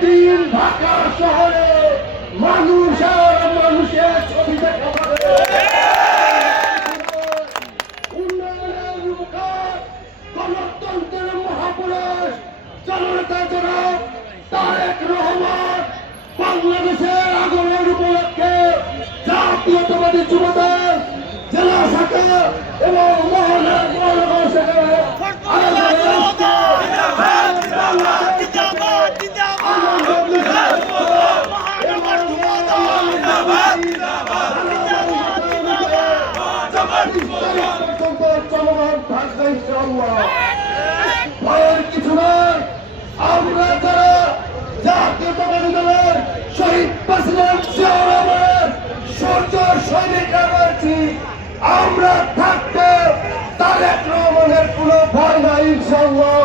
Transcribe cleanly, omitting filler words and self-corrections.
প্রতিদিন ঢাকা শহরে মানুষ আর মানুষের ছবি দেখা পাবে। উন্নয়নের রূপকার গণতন্ত্রের মহাপুরুষ জননেতা জনাব তারেক রহমান বাংলাদেশের আগমনের উপলক্ষে জাতীয়তাবাদী যুবদল জেলা শাখা এবং মহলের মহানগর শাখার চলমান থাকবে ইনশাআল্লাহ। ভয়ের কিছু নয়, আমরা যারা জাতীয়তাবাদী দলের শহীদ প্রেসিডেন্ট জিয়াউর রহমানের সূর্য সৈনিকরা রয়েছি, আমরা থাকতে তারেক রহমানের কোনো ভয় নাই ইনশাআল্লাহ।